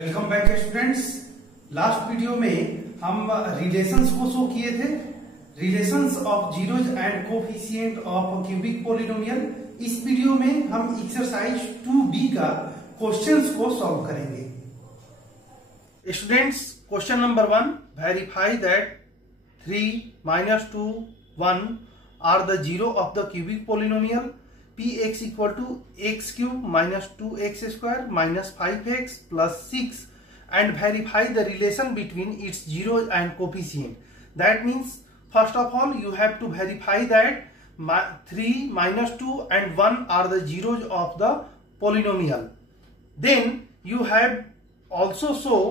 Welcome back students. Last video में हम relations को शो किए थे, relations of zeros and coefficient of cubic polynomial. इस वीडियो में हम एक्सरसाइज 2B का क्वेश्चंस को सॉल्व करेंगे। Students, question number 1, verify that 3 - 2 1 are the zero of the cubic polynomial px equal to x cube minus 2x square minus 5x plus 6 and verify the relation between its zeros and coefficient. That means first of all you have to verify that 3 minus 2 and 1 are the zeros of the polynomial. Then you have also show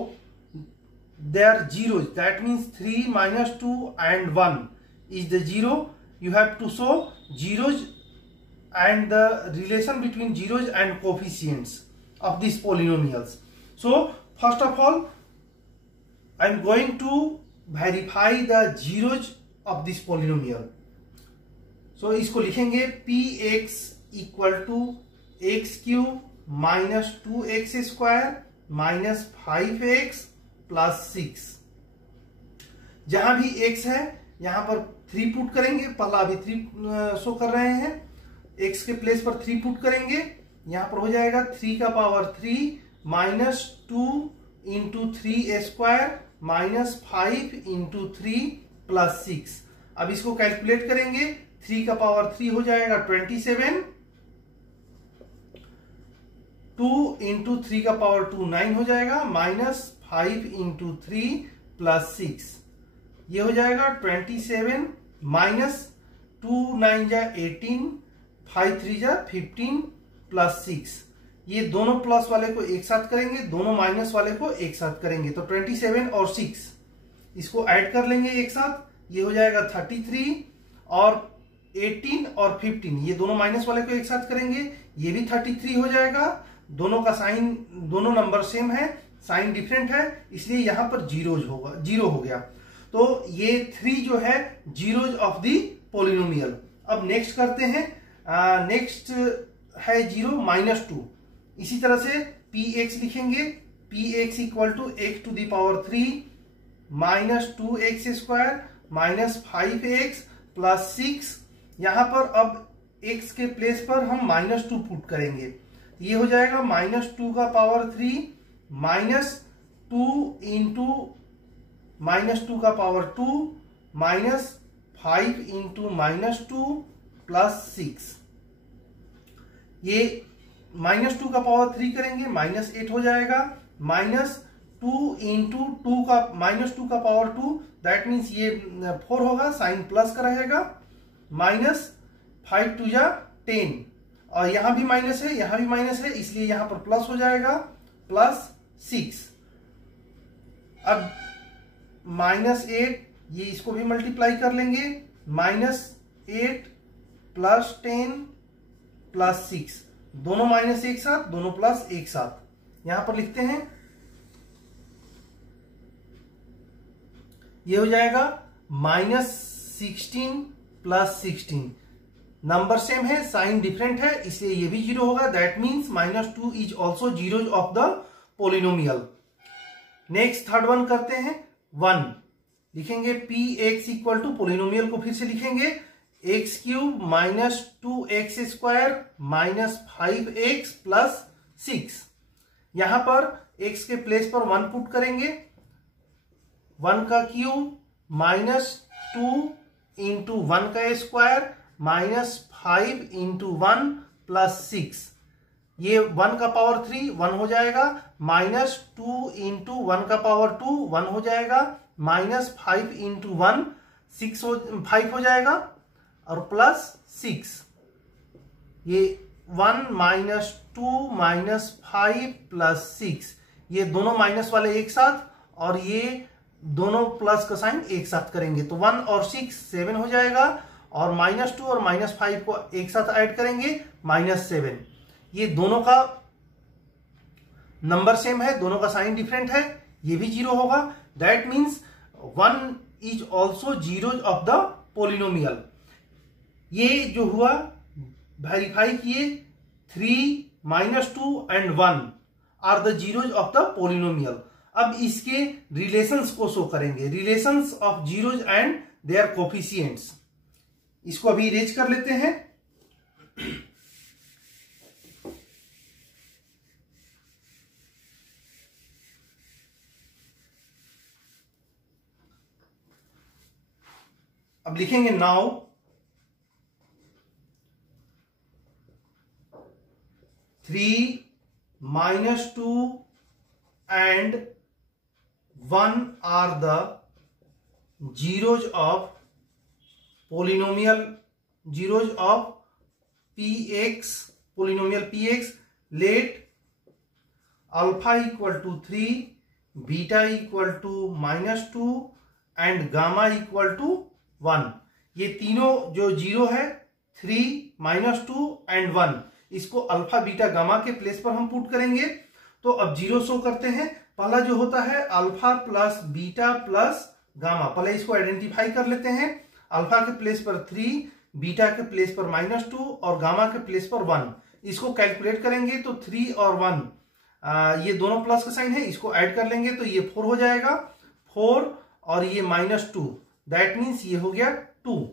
their zeros. That means 3 minus 2 and 1 is the zero. You have to show zeros and the relation between zeros and coefficients of these polynomials. So first of all I am going to verify the zeros of this polynomial. So इसको लिखेंगे px equal to x cube minus 2x square minus 5x plus 6। जहां भी x है यहां पर 3 put करेंगे। पहला अभी 3 शो कर रहे हैं, x के प्लेस पर 3 पुट करेंगे। यहां पर हो जाएगा 3 का power 3 minus 2 into 3 square minus 5 into 3 plus 6। अब इसको कैलकुलेट करेंगे। 3 का पावर 3 हो जाएगा 27, 2 इंटू 3 का पावर 2 9 हो जाएगा, माइनस 5 इंटू 3 प्लस 6। ये हो जाएगा 27 माइनस 2 9 जा 18, 5 3 जा 15 प्लस 6। ये दोनों प्लस वाले को एक साथ करेंगे, दोनों माइनस वाले को एक साथ करेंगे। तो 27 और 6 इसको ऐड कर लेंगे एक साथ। ये हो जाएगा 33 और 18 और 15 ये दोनों माइनस वाले को एक साथ करेंगे, ये भी 33 हो जाएगा। दोनों का साइन, दोनों नंबर सेम है, साइन डिफरेंट है, इसलिए यहां पर जीरो हो गया। तो ये 3 जो है जीरोज ऑफ द पॉलिनोमियल। अब नेक्स्ट करते हैं। नेक्स्ट है 0 माइनस 2। इसी तरह से px लिखेंगे, px equal to x to the power 3 minus 2x square minus 5x plus 6। यहां पर अब x के प्लेस पर हम माइनस 2 पुट करेंगे। ये हो जाएगा माइनस 2 का पावर 3 माइनस 2 इंटू माइनस 2 का power 2 minus 5 into minus 2 plus 6। ये माइनस 2 का पावर 3 करेंगे, माइनस 8 हो जाएगा, माइनस 2 इंटू 2 का माइनस 2 का पावर 2, दैट मीन्स ये 4 होगा, साइन प्लस का रहेगा, माइनस 5 2 जा 10 और यहां भी माइनस है, यहां भी माइनस है, इसलिए यहां पर प्लस हो जाएगा, प्लस 6। अब माइनस 8 ये इसको भी मल्टीप्लाई कर लेंगे, माइनस 8 प्लस 10 प्लस 6, दोनों माइनस एक साथ, दोनों प्लस एक साथ। यहां पर लिखते हैं, ये हो जाएगा माइनस 16 प्लस 16। नंबर सेम है, साइन डिफरेंट है, इसलिए ये भी जीरो होगा। That means minus 2 is also zeros of the polynomial. Next third one करते हैं। 1 लिखेंगे px इक्वल टू, पोलिनोमियल को फिर से लिखेंगे, x cube minus 2x square minus 5x plus 6। यहां पर x के प्लेस पर 1 पुट करेंगे। 1 का क्यूब माइनस 2 इंटू 1 का स्क्वायर माइनस 5 इंटू 1 प्लस 6। ये 1 का पावर 3 1 हो जाएगा, माइनस 2 इंटू 1 का पावर 2 1 हो जाएगा, माइनस 5 इंटू 1 5 हो जाएगा और प्लस 6। ये 1 माइनस 2 माइनस 5 प्लस 6, ये दोनों माइनस वाले एक साथ और ये दोनों प्लस का साइन एक साथ करेंगे। तो 1 और 6 7 हो जाएगा और माइनस 2 और माइनस 5 को एक साथ ऐड करेंगे, माइनस 7। ये दोनों का नंबर सेम है, दोनों का साइन डिफरेंट है, ये भी जीरो होगा। That means 1 is also zeros of the polynomial. ये जो हुआ वेरीफाई किए, 3 - 2 and 1 are the zeros of the polynomial. अब इसके रिलेशंस को शो करेंगे, relations of zeros and their coefficients. इसको अभी इरेज कर लेते हैं। अब लिखेंगे now three minus two and 1 are the zeros of polynomial, zeros of px, polynomial px। Let alpha equal to 3, beta equal to -2 and gamma equal to 1। ये तीनों जो जीरो है 3, -2 एंड 1, इसको अल्फा बीटा गामा के place पर हम put करेंगे। तो अब जीरो शो करते हैं। पहला जो होता है alpha plus beta plus gamma, पहले इसको आइडेंटिफाई कर लेते हैं। अल्फा के प्लेस पर 3, बीटा के प्लेस पर -2 और गामा के प्लेस पर 1। इसको कैलकुलेट करेंगे तो 3 और 1 ये दोनों प्लस का साइन है, इसको ऐड कर लेंगे तो ये 4 हो जाएगा, 4 और ये -2, दैट मीन्स ये हो गया 2।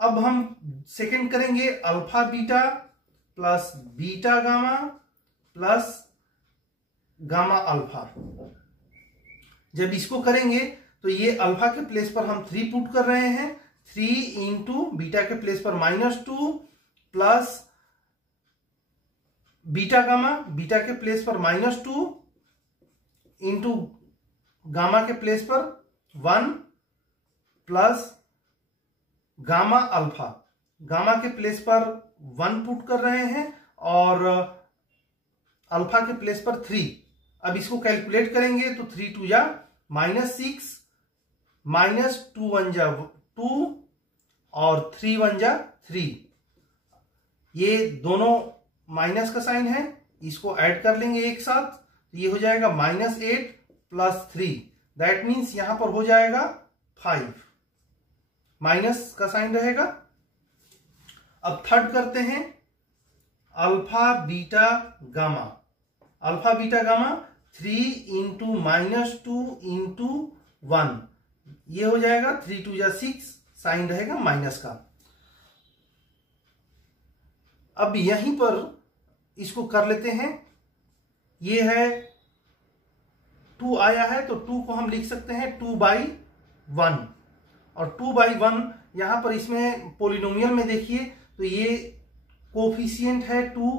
अब हम सेकंड करेंगे alpha beta plus beta gamma plus gamma alpha. जब इसको करेंगे तो ये अल्फा के प्लेस पर हम 3 पुट कर रहे हैं, 3 इंटू बीटा के प्लेस पर -2 प्लस बीटा गामा, बीटा के प्लेस पर -2 इंटू गामा के प्लेस पर 1 प्लस गामा अल्फा, गामा के प्लेस पर 1 पुट कर रहे हैं और अल्फा के प्लेस पर 3। अब इसको कैलकुलेट करेंगे तो 3 2 जा -6, -2 1 जा 2 और 3 1 जा 3। ये दोनों माइनस का साइन है, इसको ऐड कर लेंगे एक साथ, तो ये हो जाएगा -8 प्लस 3, दैट मीन्स यहां पर हो जाएगा 5, माइनस का साइन रहेगा। अब थर्ड करते हैं alpha beta gamma, alpha beta gamma 3 into -2 into 1, ये हो जाएगा 3 2 जा 6, साइन रहेगा माइनस का। अब यहीं पर इसको कर लेते हैं, ये है 2 आया है तो 2 को हम लिख सकते हैं 2/1 और 2/1 यहां पर इसमें पोलिनोमियल में देखिए तो ये कोफिशिएंट है 2,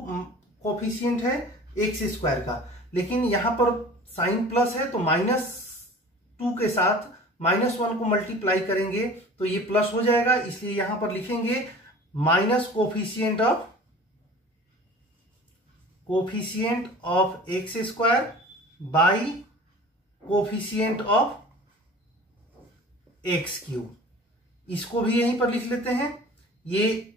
कोफिशिएंट है x² का, लेकिन यहां पर साइन प्लस है तो -2 के साथ -1 को मल्टीप्लाई करेंगे तो ये प्लस हो जाएगा, इसलिए यहां पर लिखेंगे minus coefficient of x² by coefficient of x³। इसको भी यहीं पर लिख लेते हैं। ये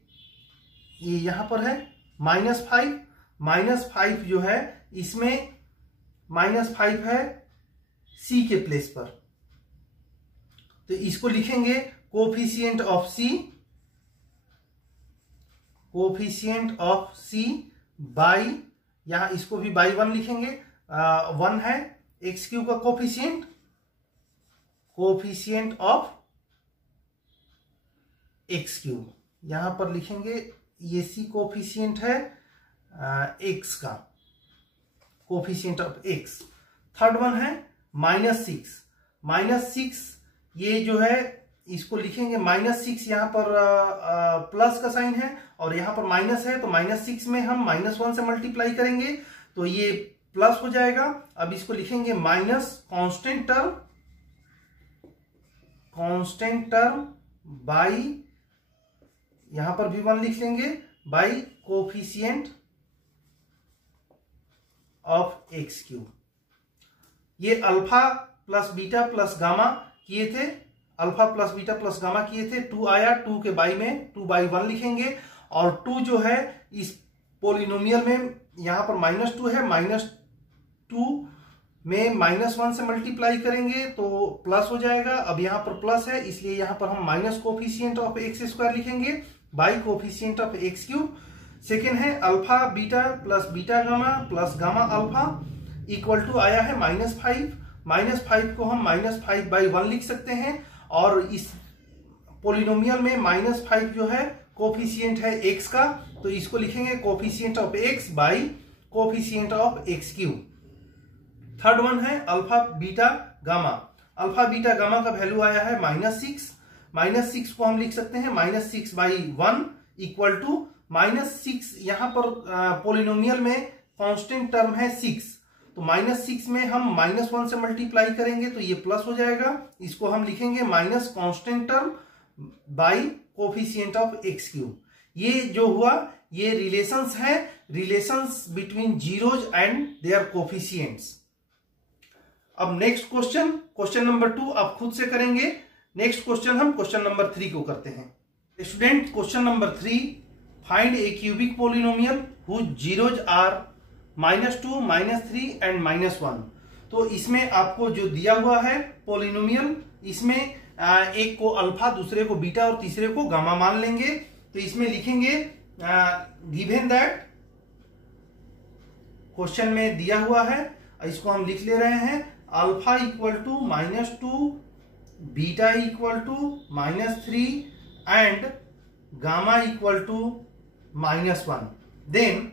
यहां पर है -5 जो है इसमें -5 है c के प्लेस पर, तो इसको लिखेंगे कोफिशिएंट ऑफ c बाई, यहां इसको भी बाई 1 लिखेंगे, 1 है x³ का कोफिशिएंट ऑफ x³, यहां पर लिखेंगे ये c कोफिशिएंट है x का, coefficient of x। Third one है -6, ये जो है इसको लिखेंगे -6, यहां पर प्लस का साइन है और यहां पर माइनस है तो -6 में हम -1 से मल्टीप्लाई करेंगे तो ये प्लस हो जाएगा। अब इसको लिखेंगे माइनस कांस्टेंट टर्म बाई, यहां पर भी 1 लिख लेंगे, बाई कोफिशिएंट ऑफ x³। ये alpha plus beta plus gamma किए थे, alpha plus beta plus gamma किए थे, 2 आया, 2 के बाई में 2/1 लिखेंगे और 2 जो है इस पोलिनोमियल में यहां पर -2 है, -2 में -1 से मल्टीप्लाई करेंगे तो प्लस हो जाएगा। अब यहां पर प्लस है इसलिए यहां पर हम माइनस कोफिशिएंट ऑफ x² लिखेंगे by coefficient of x³। Second है alpha beta plus beta gamma plus gamma alpha, equal to आया है -5। -5 को हम -5/1 लिख सकते हैं, और इस पोलिनोमियल में -5 जो है कोफिशिएंट है x का, तो इसको लिखेंगे coefficient of x by coefficient of x³। Third one है alpha beta gamma. Alpha beta gamma का वैल्यू आया है -6। -6 को हम लिख सकते हैं -6/1 इक्वल टू -6। यहां पर पोलिनोमियल में कांस्टेंट टर्म है 6, तो -6 में हम -1 से मल्टीप्लाई करेंगे तो ये प्लस हो जाएगा। इसको हम लिखेंगे minus constant term by coefficient of x³। ये जो हुआ ये रिलेशंस है, relations between zeros and their coefficients. अब नेक्स्ट क्वेश्चन, क्वेश्चन नंबर 2 आप खुद से करेंगे। नेक्स्ट क्वेश्चन हम क्वेश्चन नंबर 3 को करते हैं। Student question number 3, find a cubic polynomial whose zeros are -2, -3 and -1। तो इसमें आपको जो दिया हुआ है पोलिनोमियल, इसमें एक को अल्फा, दूसरे को बीटा और तीसरे को गामा मान लेंगे। तो इसमें लिखेंगे गिवन दैट, क्वेश्चन में दिया हुआ है, इसको हम लिख ले रहे हैं alpha equal to -2, beta equal to -3 and gamma equal to -1। Then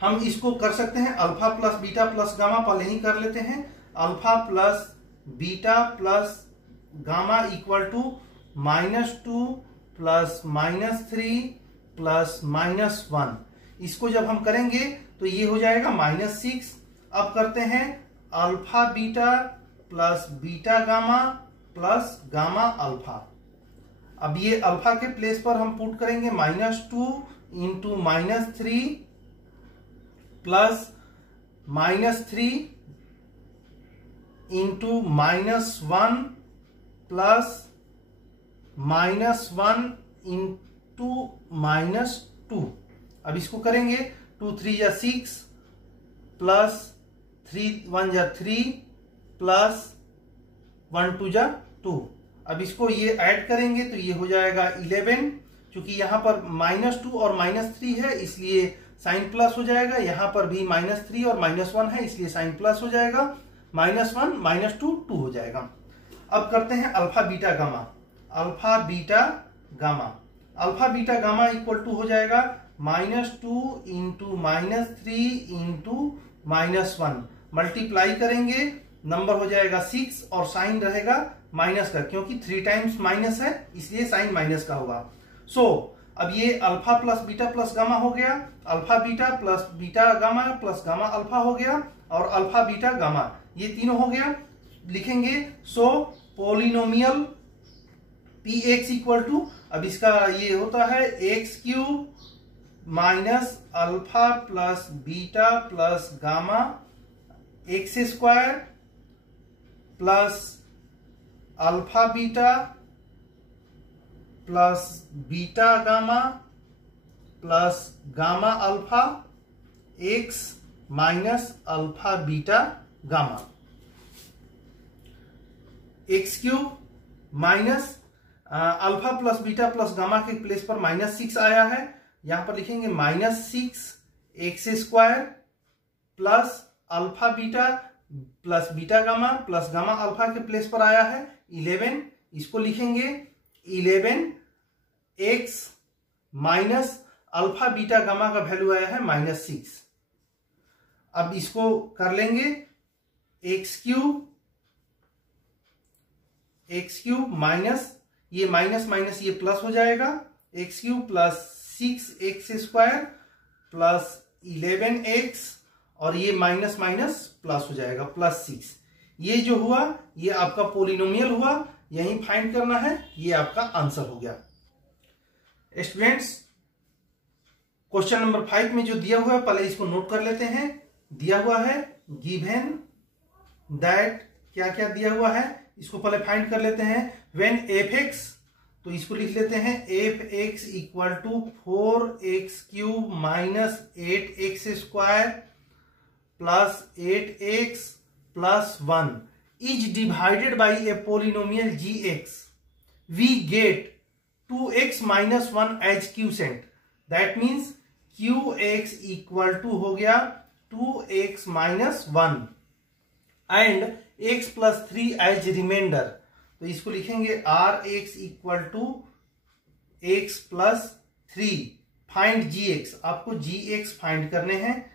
हम इसको कर सकते हैं alpha plus beta plus gamma, पहले ही कर लेते हैं। Alpha plus beta plus gamma equal to -2 plus -3 plus -1। इसको जब हम करेंगे तो ये हो जाएगा -6। अब करते हैं alpha beta plus beta gamma plus gamma alpha. अब ये अल्फा के प्लेस पर हम पुट करेंगे -2 into -3 plus -3 into -1 plus -1 into -2। अब इसको करेंगे 2 3 या 6 प्लस 3 1 या 3 प्लस 1 2 जा 2। अब इसको ये ऐड करेंगे तो ये हो जाएगा 11। क्योंकि यहां पर -2 और -3 है इसलिए साइन प्लस हो जाएगा। यहां पर भी -3 और -1 है इसलिए साइन प्लस हो जाएगा। -1 -2 2 हो जाएगा। अब करते हैं alpha beta gamma. Alpha beta gamma, alpha beta gamma equal to हो जाएगा -2 इंटू -3 इंटू -1। मल्टीप्लाई करेंगे, नंबर हो जाएगा 6 और साइन रहेगा माइनस का, क्योंकि 3 टाइम्स माइनस है इसलिए साइन माइनस का होगा। सो अब ये alpha plus beta plus gamma हो गया, alpha beta plus beta gamma plus gamma alpha हो गया, और अल्फा बीटा गामा ये तीनों हो गया। लिखेंगे सो पोलिनोमियल px इक्वल टू, अब इसका ये होता है x³ minus alpha plus beta plus gamma x² plus alpha beta plus beta gamma plus gamma alpha x minus alpha beta gamma. x³ minus alpha plus beta plus gamma के place पर -6 आया है, यहां पर लिखेंगे -6 x² plus alpha beta plus beta gamma plus gamma alpha के place पर आया है 11। इसको लिखेंगे 11x minus alpha beta gamma का वैल्यू आया है -6। अब इसको कर लेंगे x³ माइनस ये माइनस माइनस ये प्लस हो जाएगा, x³ plus 6x² plus 11x और ये माइनस माइनस प्लस हो जाएगा +6। ये जो हुआ ये आपका पोलिनोमियल हुआ, यही फाइंड करना है, ये आपका आंसर हो गया। स्टूडेंट्स क्वेश्चन नंबर 5 में जो दिया हुआ है पहले इसको नोट कर लेते हैं। दिया हुआ है गिवन दैट, क्या क्या दिया हुआ है इसको पहले फाइंड कर लेते हैं। व्हेन fx, तो इसको लिख लेते हैं fx equal to 4x³ minus 8x² plus 8x plus 1 is divided by a polynomial gx, we get 2x minus 1 as quotient. That means qx equal to हो गया 2x minus 1 and x plus 3 as remainder. तो इसको लिखेंगे Rx equal to x plus 3। Find gx, आपको gx find करने हैं।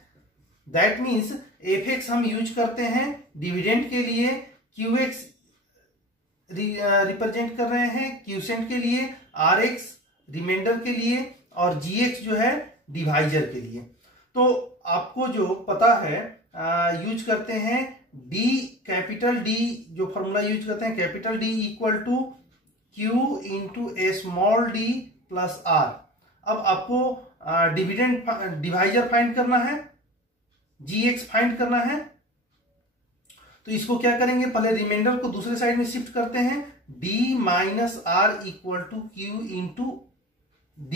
That means fx हम use करते हैं डिविडेंड के लिए, qx रिप्रेजेंट कर रहे हैं क्यूसेंट के लिए, rx रिमाइंडर के लिए और gx जो है डिवाइजर के लिए। तो आपको जो पता है यूज करते हैं d, कैपिटल D जो फॉर्मूला यूज करते हैं capital D equal to q into a small d plus r। अब आपको डिविडेंड डिवाइजर फाइंड करना है, gx फाइंड करना है। तो इसको क्या करेंगे, पहले रिमाइंडर को दूसरे साइड में शिफ्ट करते हैं, d minus r equal to q into d।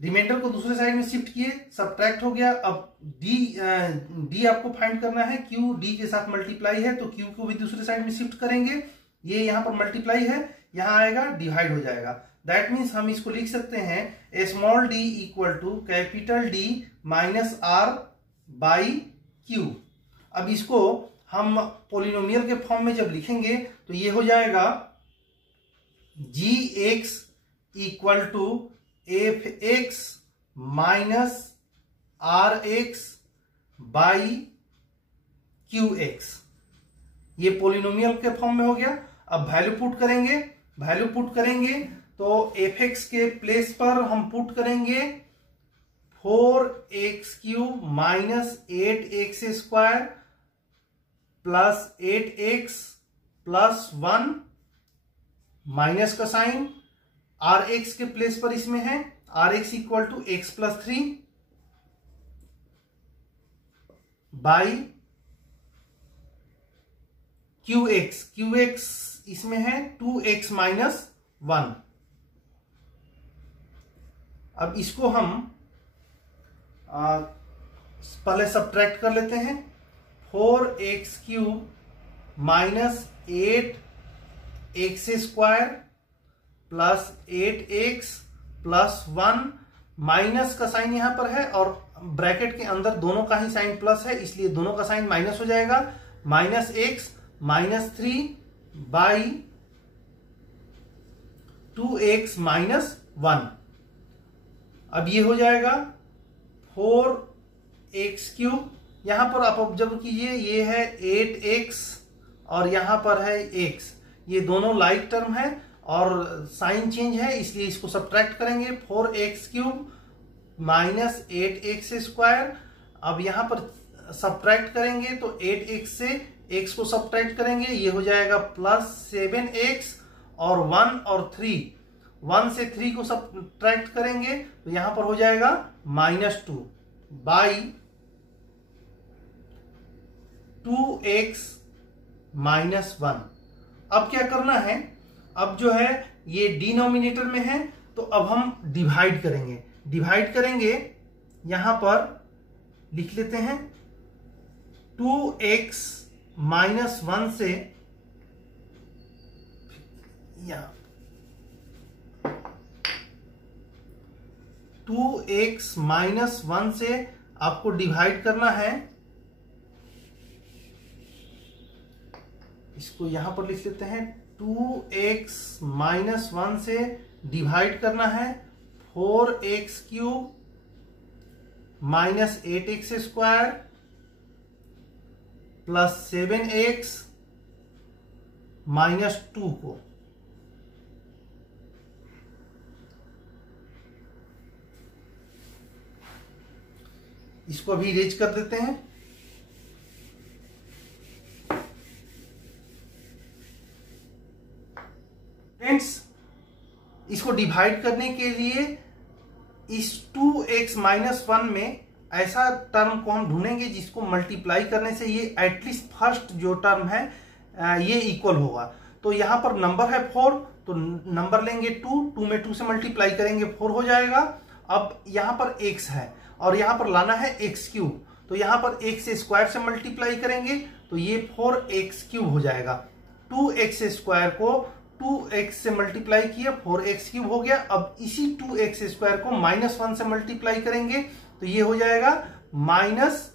Remainder को दूसरे साइड में शिफ्ट किए, सब्ट्रैक्ट हो गया। अब d आपको फाइंड करना है, q d के साथ मल्टीप्लाई है तो q को भी दूसरे साइड में शिफ्ट करेंगे। ये यहां पर मल्टीप्लाई है, यहां आएगा डिवाइड हो जाएगा। दैट मीन्स हम इसको लिख सकते हैं small d equal to capital D minus r by q। अब इसको हम पोलिनोमियल के फॉर्म में जब लिखेंगे तो ये हो जाएगा gx equal to fx minus rx by qx। ये पोलिनोमियल के फॉर्म में हो गया। अब वैल्यू पुट करेंगे तो fx के प्लेस पर हम पुट करेंगे 4x³ minus 8x² plus 8x plus 1 minus का साइन rx के प्लेस पर इसमें है rx equal to x plus 3 by qx इसमें है 2x माइनस 1। अब इसको हम पहले सब्ट्रैक्ट कर लेते हैं, 4x³ minus 8x² plus 8x plus 1 minus का साइन यहां पर है और ब्रैकेट के अंदर दोनों का ही साइन प्लस है, इसलिए दोनों का साइन माइनस हो जाएगा। Minus x minus 3 by 2x minus 1। अब ये हो जाएगा 4x³। यहां पर आप ऑब्जर्व कीजिए, ये है 8x और यहां पर है x, ये दोनों लाइक टर्म है और साइन चेंज है, इसलिए इसको सब्ट्रैक्ट करेंगे। 4x³ minus 8x²। अब यहां पर सब्ट्रैक्ट करेंगे तो 8x से x को सब्ट्रैक्ट करेंगे, ये हो जाएगा प्लस 7x और 1 और 3, 1 से 3 को सब्ट्रैक्ट करेंगे तो यहां पर हो जाएगा -2 बाई 2x माइनस 1। अब क्या करना है, अब जो है ये डिनोमिनेटर में है तो अब हम डिवाइड करेंगे। यहां पर लिख लेते हैं 2x माइनस 1 से, यहां 2x माइनस 1 से आपको डिवाइड करना है। इसको यहां पर लिख लेते हैं, 2x माइनस 1 से डिवाइड करना है 4x³ minus 8x² plus 7x minus 2 को। इसको अभी इरेज कर देते हैं। फ्रेंड्स, इसको डिवाइड करने के लिए इस 2x माइनस 1 में ऐसा टर्म को हम ढूंढेंगे जिसको मल्टीप्लाई करने से ये एटलीस्ट फर्स्ट जो टर्म है ये इक्वल होगा। तो यहां पर नंबर है 4, तो नंबर लेंगे 2 में 2 से मल्टीप्लाई करेंगे 4 हो जाएगा। अब यहां पर x है और यहां पर लाना है x³, तो यहां पर x² से मल्टीप्लाई करेंगे तो ये 4x³ हो जाएगा। 2x² को 2x से मल्टीप्लाई किया, 4x³ हो गया। अब इसी 2x² को -1 से मल्टीप्लाई करेंगे तो ये हो जाएगा माइनस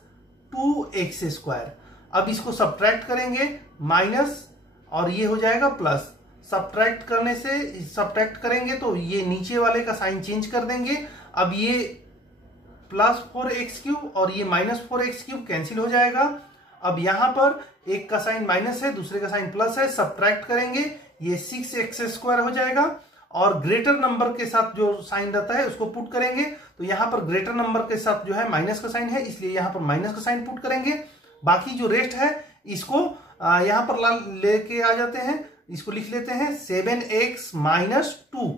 2x²। अब इसको सब्ट्रैक्ट करेंगे माइनस और ये हो जाएगा प्लस। सब्ट्रैक्ट करेंगे तो ये नीचे वाले का साइन चेंज कर देंगे। अब ये प्लस 4x³ और ये माइनस 4x³ कैंसिल हो जाएगा। अब यहां पर एक का साइन माइनस है, दूसरे का साइन प्लस है, सब्ट्रैक्ट करेंगे ये 6x² हो जाएगा। और ग्रेटर नंबर के साथ जो साइन रहता है उसको पुट करेंगे, तो यहां पर ग्रेटर नंबर के साथ जो है माइनस का साइन है, इसलिए यहां पर माइनस का साइन पुट करेंगे। बाकी जो रेस्ट है इसको यहां पर लेके आ जाते हैं, इसको लिख लेते हैं 7x - 2।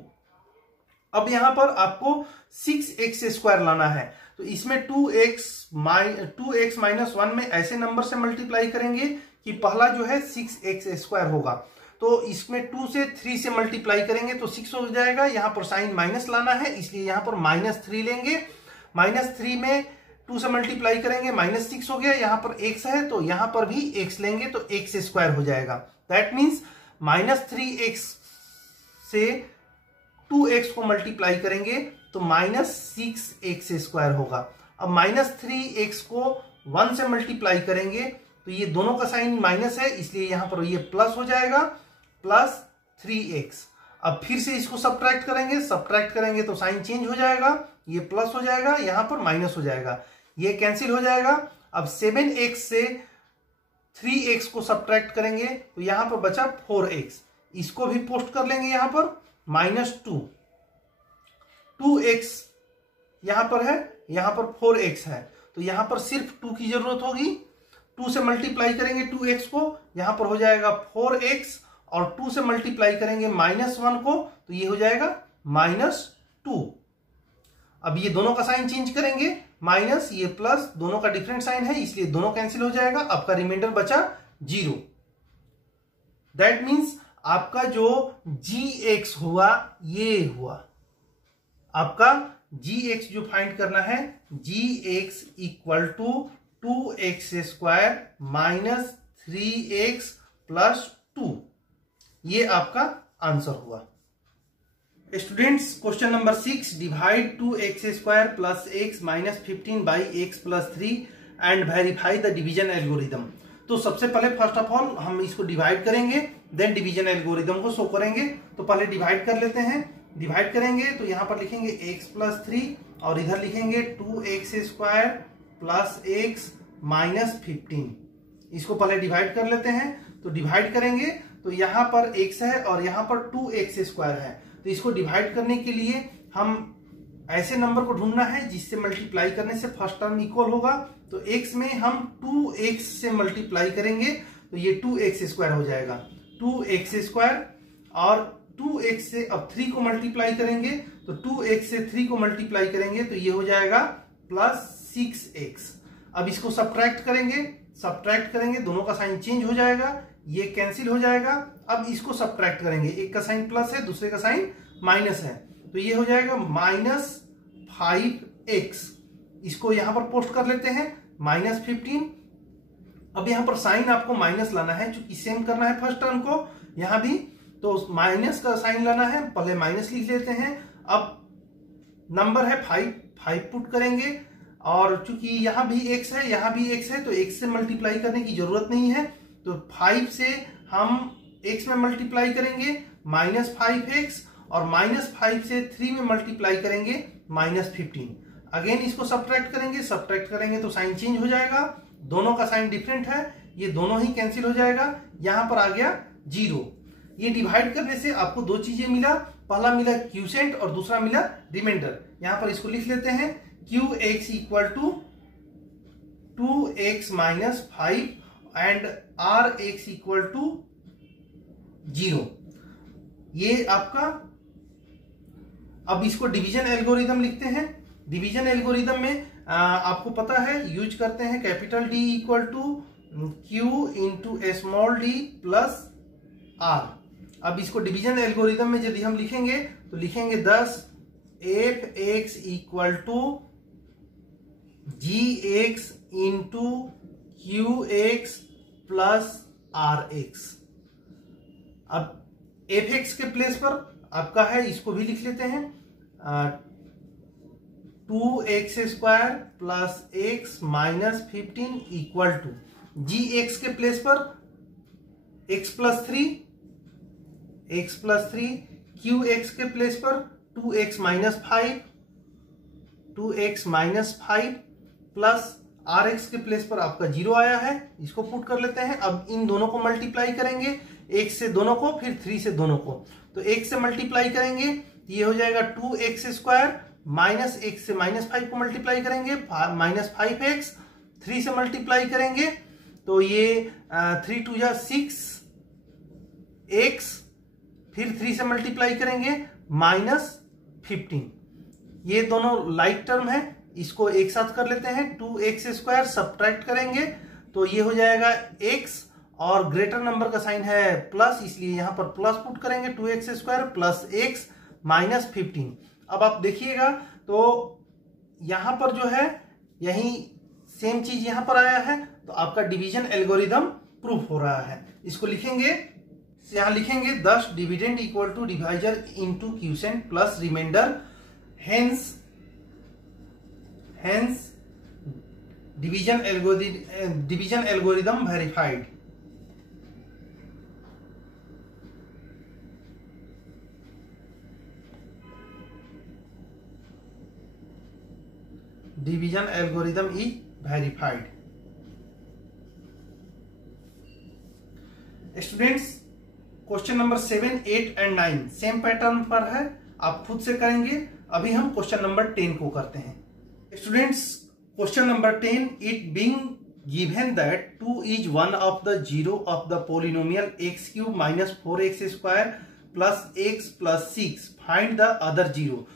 अब यहां पर आपको 6x² लाना है, तो इसमें 2x - 1 में ऐसे नंबर से मल्टीप्लाई करेंगे कि पहला जो है 6x² होगा, तो इसमें 2 से 3 से मल्टीप्लाई करेंगे तो 6 हो जाएगा। यहां पर साइन माइनस लाना है, इसलिए यहां पर -3 लेंगे। -3 में 2 से मल्टीप्लाई करेंगे -6 हो गया। यहां पर x है तो यहां पर भी x लेंगे तो x² हो जाएगा। दैट मीन्स -3x से 2x को मल्टीप्लाई करेंगे तो -6x² होगा। अब -3x को 1 से मल्टीप्लाई करेंगे तो ये दोनों का साइन माइनस है, इसलिए यहां पर ये प्लस हो जाएगा, +3x। अब फिर से इसको सब्ट्रैक्ट करेंगे तो साइन चेंज हो जाएगा, ये प्लस हो जाएगा, यहां पर माइनस हो जाएगा, ये कैंसिल हो जाएगा। अब 7x से 3x को सब्ट्रैक्ट करेंगे तो यहां पर बचा 4x, इसको भी पोस्ट कर लेंगे यहां पर -2। 2x यहां पर है, यहां पर 4x है, तो यहां पर सिर्फ 2 की जरूरत होगी। 2 से मल्टीप्लाई करेंगे 2x को, यहां पर हो जाएगा 4x, और 2 से मल्टीप्लाई करेंगे -1 को तो ये हो जाएगा -2। अब ये दोनों का साइन चेंज करेंगे, माइनस ये प्लस, दोनों का डिफरेंट साइन है इसलिए दोनों कैंसिल हो जाएगा। आपका रिमाइंडर बचा 0। दैट मीन्स आपका जो gx हुआ ये हुआ आपका gx जो फाइंड करना है, gx = 2x² - 3x + 2, ये आपका आंसर हुआ। Students, question number 6, divide 2x² + x - 15 by x + 3 and verify the division algorithm. तो सबसे पहले फर्स्ट ऑफ ऑल हम इसको डिवाइड करेंगे, देन डिवीजन एल्गोरिदम को शो करेंगे। तो पहले डिवाइड कर लेते हैं। डिवाइड करेंगे तो यहां पर लिखेंगे x + 3 और इधर लिखेंगे 2x² + x - 15। इसको पहले डिवाइड कर लेते हैं। तो डिवाइड करेंगे तो यहां पर x है और यहां पर 2x² है, तो इसको डिवाइड करने के लिए हम ऐसे नंबर को ढूंढना है जिससे मल्टीप्लाई करने से फर्स्ट टर्म इक्वल होगा। तो x में हम 2x से मल्टीप्लाई करेंगे तो ये 2x² हो जाएगा, 2x²। और 2x से अब 3 को मल्टीप्लाई करेंगे तो 2x से 3 को मल्टीप्लाई करेंगे तो ये हो जाएगा +6x। अब इसको सब्ट्रैक्ट करेंगे, दोनों का साइन चेंज हो जाएगा, ये कैंसिल हो जाएगा। अब इसको सब्ट्रैक्ट करेंगे, एक का साइन प्लस है, दूसरे का साइन माइनस है, तो ये हो जाएगा -5x। इसको यहां पर पोस्ट कर लेते हैं -15। अब यहां पर साइन आपको माइनस लाना है, चूंकि सेम करना है फर्स्ट टर्म को यहां भी, तो माइनस का साइन लाना है, पहले माइनस लिख लेते हैं। अब नंबर है 5 पुट करेंगे, और चूंकि यहां भी x है यहां भी x है तो x से मल्टीप्लाई करने की जरूरत नहीं है, तो 5 से हम x में मल्टीप्लाई करेंगे -5x, और -5 से 3 में मल्टीप्लाई करेंगे -15। अगेन इसको सब्ट्रैक्ट करेंगे तो साइन चेंज हो जाएगा, दोनों का साइन डिफरेंट है, ये दोनों ही कैंसिल हो जाएगा, यहां पर आ गया 0। ये डिवाइड करने से आपको दो चीजें मिला, पहला मिला क्यूसेंट और दूसरा मिला रिमाइंडर। यहां पर इसको लिख लेते हैं, qx = 2x - 5 एंड rx = 0। ये आपका, अब इसको डिवीजन एल्गोरिदम लिखते हैं। डिवीजन एल्गोरिदम में आपको पता है यूज करते हैं capital D = Q × small d + R। अब इसको डिवीजन एल्गोरिदम में यदि हम लिखेंगे तो लिखेंगे 10 fx = gx × qx + rx। अब fx के प्लेस पर आपका है, इसको भी लिख लेते हैं 2x² plus x minus 15 equal to G X के प्लेस पर x प्लस 3 क्यू एक्स के प्लेस पर 2x minus 5 plus R X के प्लेस पर आपका 0 आया है, इसको पुट कर लेते हैं। अब इन दोनों को मल्टीप्लाई करेंगे, x से दोनों को, फिर 3 से दोनों को, तो x से मल्टीप्लाई करेंगे, ये हो जाएगा 2x² माइनस x से -5 को मल्टीप्लाई करेंगे -5x, 3 से मल्टीप्लाई करेंगे तो ये 3 2 जा 6x, फिर 3 से मल्टीप्लाई करेंगे -15। ये दोनों लाइक टर्म है, इसको एक साथ कर लेते हैं। 2x² सब्ट्रैक्ट करेंगे तो ये हो जाएगा x, और ग्रेटर नंबर का साइन है प्लस, इसलिए यहां पर प्लस पुट करेंगे। 2x² plus x minus 15। अब आप देखिएगा तो यहां पर जो है यही सेम चीज यहां पर आया है, तो आपका डिवीजन एल्गोरिदम प्रूफ हो रहा है। इसको लिखेंगे, यहां लिखेंगे 10 dividend equal to divisor into quotient plus remainder, hence division algorithm verified. Division algorithm is verified. Students, question number 7, 8 and 9 same pattern पर है, आप खुद से करेंगे। अभी हम क्वेश्चन नंबर 10 को करते हैं। Students, question number 10, it being given that 2 is one of the zero of the polynomial x³ minus 4x² plus x plus 6, find the other zero.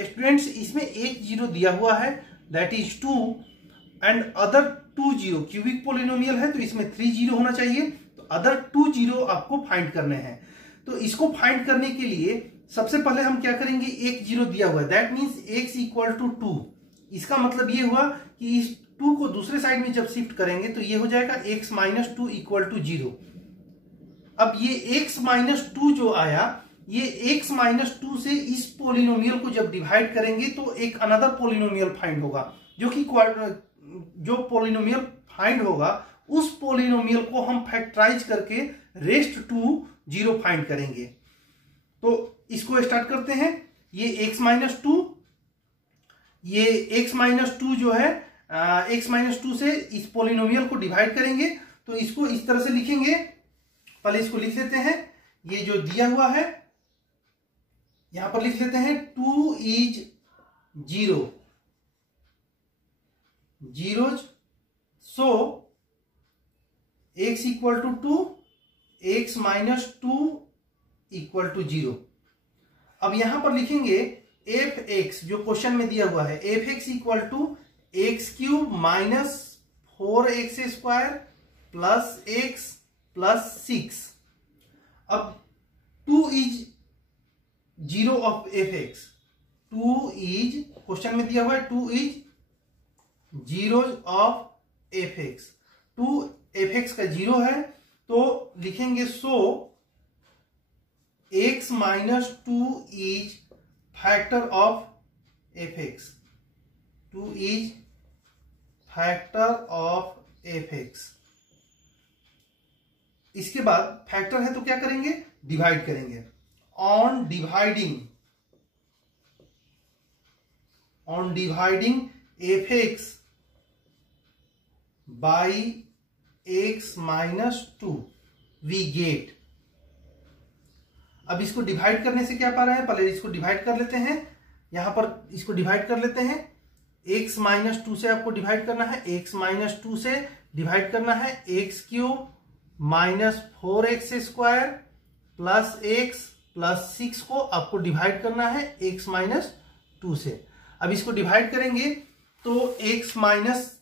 Students, इसमें एक जीरो दिया हुआ है that is 2 and other 2 zero, cubic polynomial है तो इसमें 3 zero होना चाहिए, तो अदर 2 जीरो आपको फाइंड करने हैं। तो इसको फाइंड करने के लिए सबसे पहले हम क्या करेंगे, एक जीरो दिया हुआ है that means x equal to 2। इसका मतलब ये हुआ कि इस 2 को दूसरे साइड में जब शिफ्ट करेंगे तो ये हो जाएगा x माइनस 2 इक्वल टू 0। अब ये x माइनस 2 जो आया, ये x माइनस 2 से इस पोलिनोमियल को जब डिवाइड करेंगे तो एक अनदर पोलिनोमियल फाइंड होगा, जो कि जो पोलिनोमियल फाइंड होगा उस पोलिनोमियल को हम फैक्टराइज करके रेस्ट टू 0 फाइंड करेंगे। तो इसको स्टार्ट करते हैं। ये x माइनस 2, ये x माइनस 2 जो है x माइनस 2 से इस पोलिनोमियल को डिवाइड करेंगे, तो इसको इस तरह से लिखेंगे। पहले इसको लिख लेते हैं, ये जो दिया हुआ है यहां पर लिख लेते हैं 2 is 0 zeros, so x equal to 2, x minus 2 equal to 0। अब यहां पर लिखेंगे fx, जो क्वेश्चन में दिया हुआ है, fx equal to x³ minus 4x² plus x plus 6। अब 2 is 0 of fx, 2 is, question में दिया हुआ है 2 इज 0 ऑफ fx, 2 fx का 0 है, तो लिखेंगे so x minus 2 is factor of fx, 2 is factor of fx। इसके बाद फैक्टर है तो क्या करेंगे, डिवाइड करेंगे। On dividing fx by x minus 2 we get. अब इसको डिवाइड करने से क्या पा रहे हैं, पहले इसको डिवाइड कर लेते हैं, यहां पर इसको डिवाइड कर लेते हैं। x माइनस 2 से आपको डिवाइड करना है, x माइनस 2 से डिवाइड करना है x³ minus 4x² plus x plus 6 को आपको डिवाइड करना है x माइनस 2 से। अब इसको डिवाइड करेंगे तो x माइनस,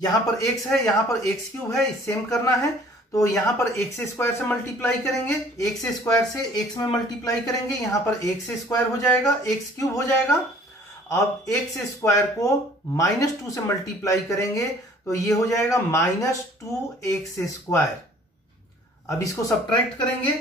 यहां पर x है, यहां पर x³ है, सेम करना है तो यहां पर x² से मल्टीप्लाई करेंगे, x² से x में मल्टीप्लाई करेंगे, यहां पर x² हो जाएगा, x³ हो जाएगा। अब x² को -2 से मल्टीप्लाई करेंगे तो ये हो जाएगा -2x²। अब इसको सब्ट्रैक्ट करेंगे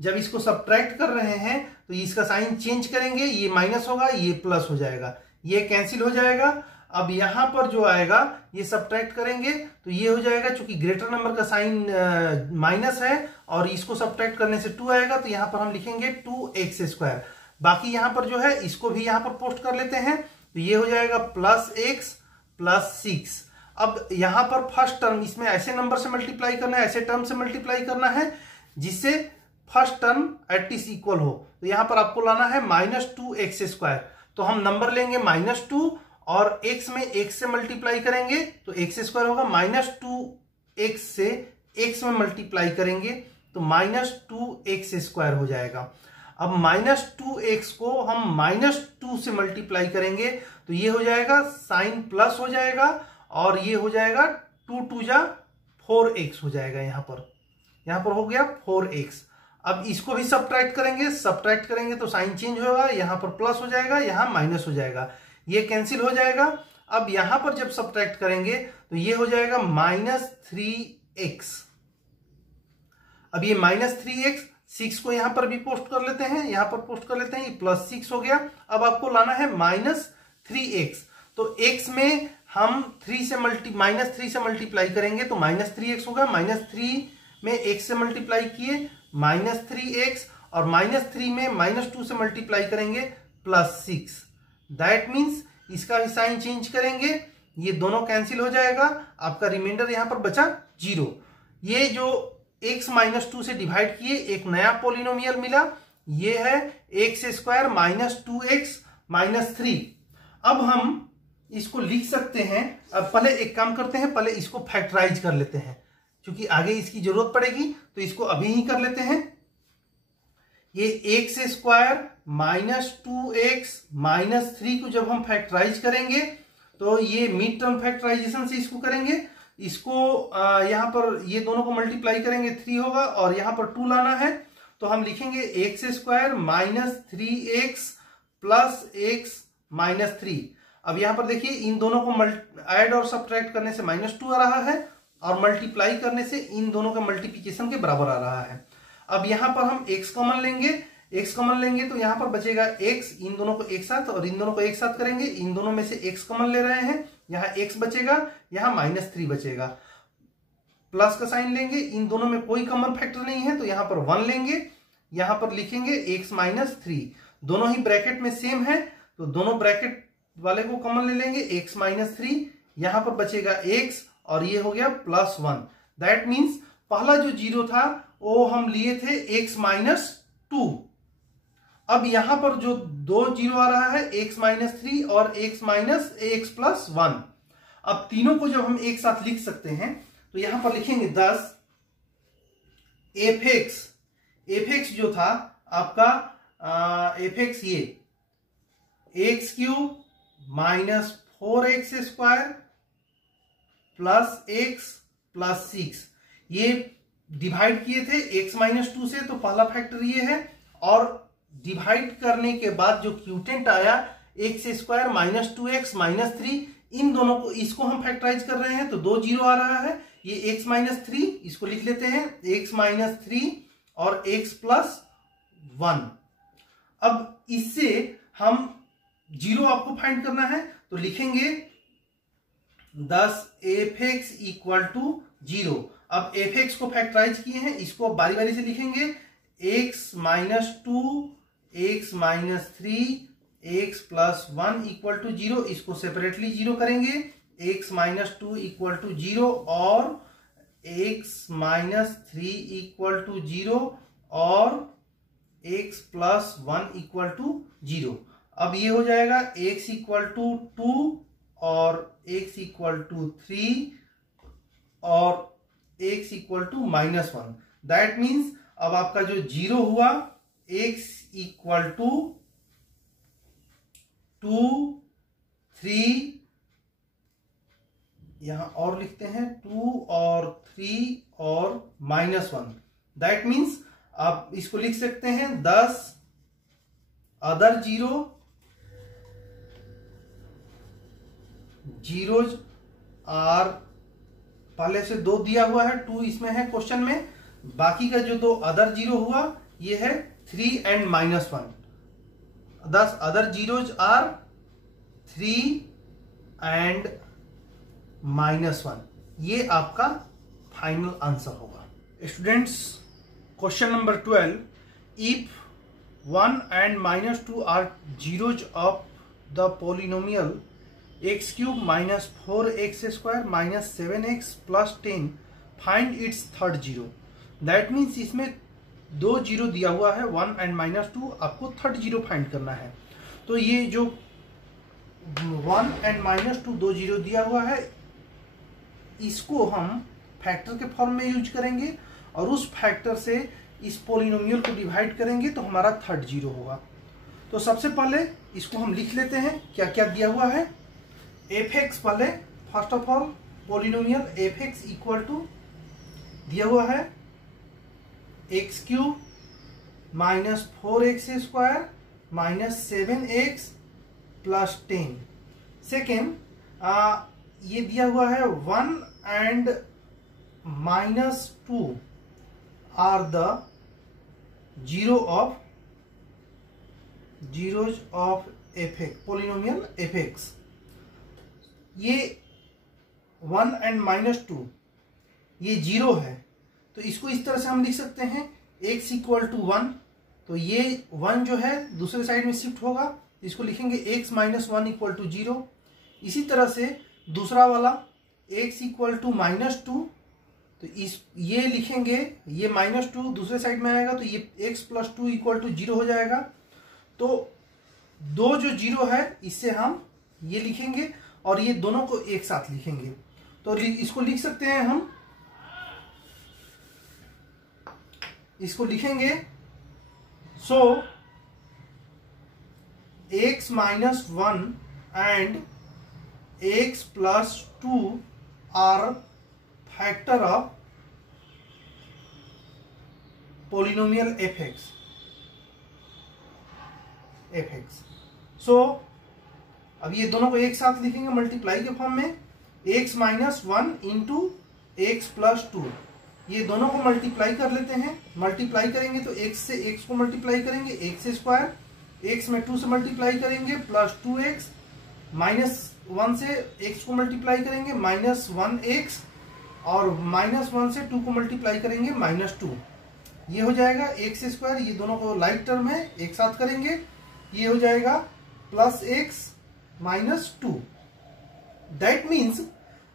जब इसको सब्ट्रैक्ट कर रहे हैं तो इसका साइन चेंज करेंगे, ये माइनस होगा, ये प्लस हो जाएगा, ये कैंसिल हो जाएगा। अब यहां पर जो आएगा ये सब्ट्रैक्ट करेंगे तो ये हो जाएगा, चूंकि ग्रेटर नंबर का साइन माइनस है और इसको सब्ट्रैक्ट करने से 2 आएगा, तो यहां पर हम लिखेंगे 2x²। बाकी यहां पर जो है इसको भी यहां पर पोस्ट कर लेते हैं, तो ये हो जाएगा +x + 6। अब यहां पर फर्स्ट टर्म, इसमें ऐसे नंबर से मल्टीप्लाई करना है, ऐसे टर्म से मल्टीप्लाई करना है जिससे फर्स्ट टर्म एटलीस्ट इक्वल हो। तो यहां पर आपको लाना है -2x²। तो हम नंबर लेंगे -2 और x में x से मल्टीप्लाई करेंगे तो x² होगा, -2x से x में मल्टीप्लाई करेंगे तो -2x² हो जाएगा। अब -2x को हम -2 से मल्टीप्लाई करेंगे तो ये हो जाएगा, साइन प्लस हो जाएगा और ये हो जाएगा 2 2 जा 4x हो जाएगा। यहां पर हो गया 4x। अब इसको भी सब्ट्रैक्ट करेंगे तो साइन चेंज होगा, यहां पर प्लस हो जाएगा, यहां माइनस हो जाएगा, ये कैंसिल हो जाएगा। अब यहां पर जब सब्ट्रैक्ट करेंगे तो ये हो जाएगा -3x। अब ये -3x, 6 को यहां पर भी पोस्ट कर लेते हैं, यहां पर पोस्ट कर लेते हैं, ये +6 हो गया। अब आपको लाना है -3x, तो x में हम -3 से मल्टीप्लाई करेंगे तो -3x होगा, -3 में x से मल्टीप्लाई किए -3x और -3 में -2 से मल्टीप्लाई करेंगे +6। दैट मीन्स इसका भी साइन चेंज करेंगे, ये दोनों कैंसिल हो जाएगा, आपका रिमाइंडर यहां पर बचा 0। ये जो x -2 से डिवाइड किए एक नया पॉलिनोमियल मिला, ये है x² - 2x - 3। अब हम इसको लिख सकते हैं। अब पहले एक काम करते हैं, पहले इसको फैक्टराइज कर लेते हैं, क्योंकि आगे इसकी जरूरत पड़ेगी, तो इसको अभी ही कर लेते हैं। ये x² - 2x - 3 को जब हम फैक्टराइज करेंगे तो ये मिड टर्म फैक्टराइजेशन से इसको करेंगे। इसको यहां पर ये दोनों को मल्टीप्लाई करेंगे 3 होगा और यहां पर 2 लाना है, तो हम लिखेंगे x² - 3x + x - 3। अब यहां पर देखिए इन दोनों को ऐड और सब्ट्रैक्ट करने से -2 आ रहा है और मल्टीप्लाई करने से इन दोनों का मल्टीप्लिकेशन के बराबर आ रहा है। अब यहां पर हम x कॉमन लेंगे तो यहां पर बचेगा x, इन दोनों को एक साथ और इन दोनों को एक साथ करेंगे, इन दोनों में से x कॉमन ले रहे हैं, यहां x बचेगा, यहां -3 बचेगा, प्लस का साइन लेंगे, इन दोनों में कोई कॉमन फैक्टर नहीं है तो यहां पर 1 लेंगे, यहां पर लिखेंगे x - 3। दोनों ही ब्रैकेट में सेम है तो दोनों ब्रैकेट वाले को कॉमन ले लेंगे, x - 3, यहां पर बचेगा x और ये हो गया +1। दैट मीन्स पहला जो 0 था वो हम लिए थे x - 2। अब यहां पर जो 2 0 आ रहा है x - 3 और x + 1। अब तीनों को जब हम एक साथ लिख सकते हैं तो यहां पर लिखेंगे 10 fx जो था आपका fx, ये x³ - 4x² + x + 6, ये डिवाइड किए थे x - 2 से, तो पहला फैक्टर ये है। और डिवाइड करने के बाद जो क्यूटेंट आया x² - 2x - 3, इन दोनों को, इसको हम फैक्टराइज कर रहे हैं तो 2 0 आ रहा है, ये x - 3, इसको लिख लेते हैं x - 3 और x + 1। अब इससे हम 0 आपको फाइंड करना है तो लिखेंगे 10 fx = 0। अब fx को फैक्टराइज किए हैं, इसको बारी बारी से लिखेंगे x - 2 x - 3 x + 1 = 0। इसको सेपरेटली 0 करेंगे, x - 2 = 0 और x - 3 = 0 और x + 1 = 0। अब ये हो जाएगा x = 2 और x = 3 और x = -1। दैट मीन्स अब आपका जो 0 हुआ x = 2 3, यहां और लिखते हैं 2 और 3 और -1। दैट मीन्स आप इसको लिख सकते हैं 10 अदर 0 आर, पहले से 2 दिया हुआ है, 2 इसमें है क्वेश्चन में, बाकी का जो 2 अदर 0 हुआ ये है 3 and -1. Thus other zeros are 3 and -1. ये आपका फाइनल आंसर होगा. Students, question number 12. If 1 and -2 are zeros of the polynomial x cube minus 4x square minus 7x plus 10, find its third zero. That means इसमें दो zero दिया हुआ है 1 and -2, आपको third zero find करना है. तो ये जो 1 and -2 दो जीरो दिया हुआ है, इसको हम फैक्टर के फॉर्म में यूज करेंगे और उस फैक्टर से इस पोलिनोमियल को डिवाइड करेंगे तो हमारा थर्ड जीरो होगा. तो सबसे पहले इसको हम लिख लेते हैं क्या क्या दिया हुआ है. f(x) पहले first of all polynomial f(x) equal to दिया हुआ है x³ minus 4x square minus 7x plus 10. Second, ये दिया हुआ है 1 and -2 are the zeros of f(x), polynomial f(x). ये 1 and -2 ये जीरो है, तो इसको इस तरह से हम लिख सकते हैं x इक्वल टू 1. तो ये 1 जो है दूसरे साइड में शिफ्ट होगा, इसको लिखेंगे x माइनस 1 इक्वल टू 0. इसी तरह से दूसरा वाला x इक्वल टू -2, तो ये लिखेंगे, ये -2 दूसरे साइड में आएगा तो ये x प्लस 2 इक्वल टू 0 हो जाएगा. तो दो जो जीरो है इससे हम ये लिखेंगे और ये दोनों को एक साथ लिखेंगे. तो इसको लिख सकते हैं हम, इसको लिखेंगे so x minus 1 and x plus 2 are factor of polynomial f(x). So अब ये दोनों को एक साथ लिखेंगे मल्टीप्लाई के फॉर्म में. x minus 1 into x plus 2, ये दोनों को मल्टीप्लाई कर लेते हैं. मल्टीप्लाई करेंगे तो x से x को मल्टीप्लाई करेंगे x स्क्वायर, x में 2 से मल्टीप्लाई करेंगे प्लस 2x, माइनस 1 से x को मल्टीप्लाई करेंगे माइनस 1x, और माइनस 1 से 2 को मल्टीप्लाई करेंगे -2. ये हो जाएगा x स्क्वायर, ये दोनों को लाइक टर्म है एक साथ करेंगे, ये हो जाएगा plus x minus 2. That means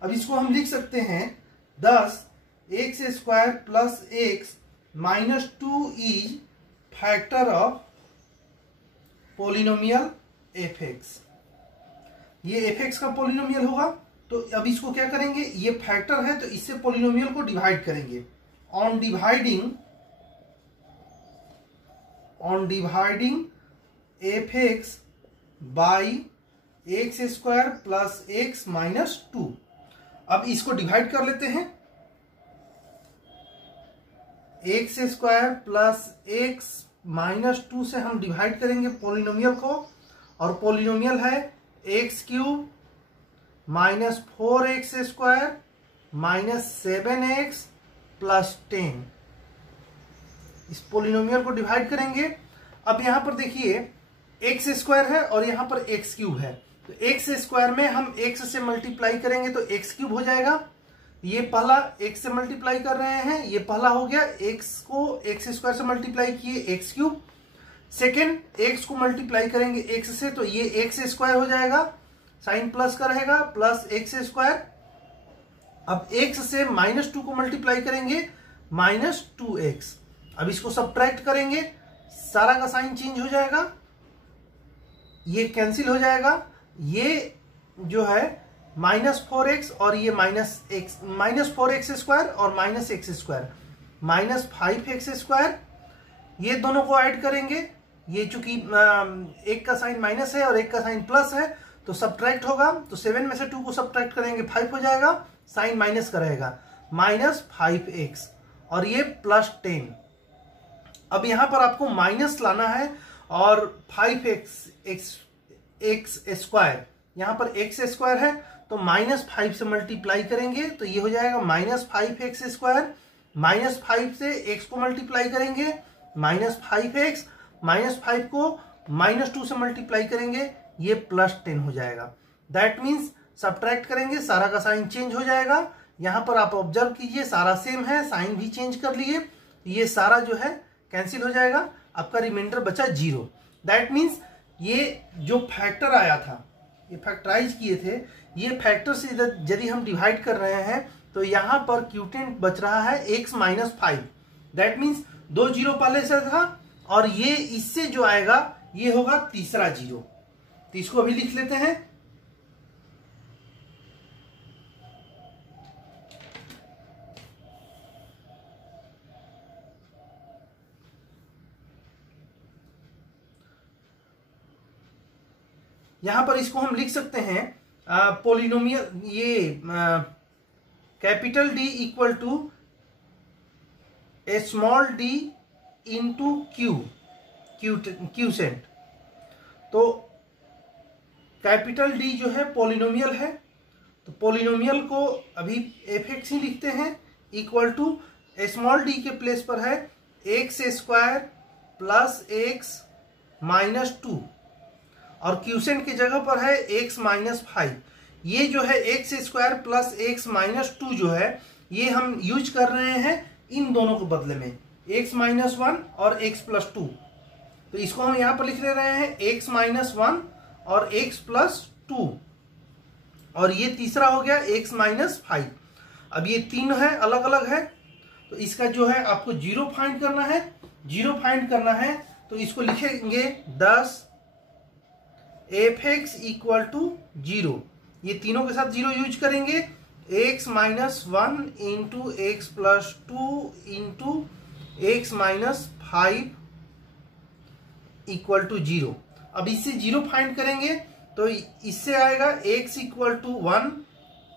अब इसको हम लिख सकते हैं 10 x square plus x minus 2 is factor of polynomial f(x). ये f(x) का पोलिनोमियल होगा. तो अब इसको क्या करेंगे, ये फैक्टर है तो इससे पोलिनोमियल को डिवाइड करेंगे. On dividing f(x) by X square plus x minus 2. अब इसको डिवाइड कर लेते हैं. X square plus x minus 2 से हम डिवाइड करेंगे पोलिनोमियल को, और पोलिनोमियल है x³ minus 4x square minus 7x plus 10. इस पोलिनोमियल को डिवाइड करेंगे. अब यहां पर देखिए एक्स स्क्वायर है और यहां पर x³ है, तो एक्स स्क्वायर में हम x से मल्टीप्लाई करेंगे तो x³ हो जाएगा. ये पहला x से मल्टीप्लाई कर रहे हैं, ये पहला हो गया, x को x स्क्वायर से मल्टीप्लाई किए x³. सेकेंड x को मल्टीप्लाई करेंगे x से तो ये x स्क्वायर हो जाएगा, साइन प्लस का रहेगा प्लस x स्क्वायर. अब x से -2 को मल्टीप्लाई करेंगे -2x. अब इसको सब्ट्रैक्ट करेंगे, सारा का साइन चेंज हो जाएगा, ये कैंसिल हो जाएगा. ये जो है -4x और ये -4x स्क्वायर और -x स्क्वायर -5x स्क्वायर, ये दोनों को ऐड करेंगे. ये चूंकि एक का साइन माइनस है और एक का साइन प्लस है तो सब्ट्रैक्ट होगा, तो 7 में से 2 को सब्ट्रैक्ट करेंगे 5 हो जाएगा, साइन माइनस का रहेगा -5x और ये +10. अब यहां पर आपको माइनस लाना है और 5x स्क्वायर, यहां पर x स्क्वायर है तो -5 से मल्टीप्लाई करेंगे तो ये हो जाएगा -5x स्क्वायर, -5 से x को मल्टीप्लाई करेंगे -5x, -5 को -2 से मल्टीप्लाई करेंगे, ये +10 हो जाएगा। दैट मीन्स सब्ट्रैक्ट करेंगे, सारा का साइन चेंज हो जाएगा। यहां पर आप ऑब्जर्व कीजिए, सारा सेम है, साइन भी चेंज कर लिए, ये सारा जो है कैंसिल हो जाएगा, आपका रिमाइंडर बचा 0। दैट मीन्स ये जो फैक्टर आया था, ये फैक्टराइज किए थे, ये फैक्टर से यदि हम डिवाइड कर रहे हैं तो यहां पर क्यूटेंट बच रहा है x -5। दैट मीन्स 2 जीरो पहले से था, और ये इससे जो आएगा ये होगा तीसरा जीरो। तो इसको अभी लिख लेते हैं। यहां पर इसको हम लिख सकते हैं पोलिनोमियल, ये capital D equal to small d into quotient. तो कैपिटल D जो है पोलिनोमियल है, तो पोलिनोमियल को अभी fx ही लिखते हैं, इक्वल टू स्मॉल d के प्लेस पर है x² प्लस x -2, और क्यूसेंट की जगह पर है x -5। ये जो है x² प्लस x -2 जो है, ये हम यूज कर रहे हैं इन दोनों के बदले में, x -1 और x +2। तो इसको हम यहां पर लिख ले रहे हैं x -1 और x +2, और ये तीसरा हो गया x -5। अब ये तीन है, अलग अलग है, तो इसका जो है आपको जीरो फाइंड करना है। जीरो फाइंड करना है तो इसको लिखेंगे 10 fx इक्वल टू 0। ये तीनों के साथ जीरो यूज करेंगे, x -1 into x +2 into x -5 equal to 0। अब इससे जीरो फाइंड करेंगे तो इससे आएगा x इक्वल टू 1,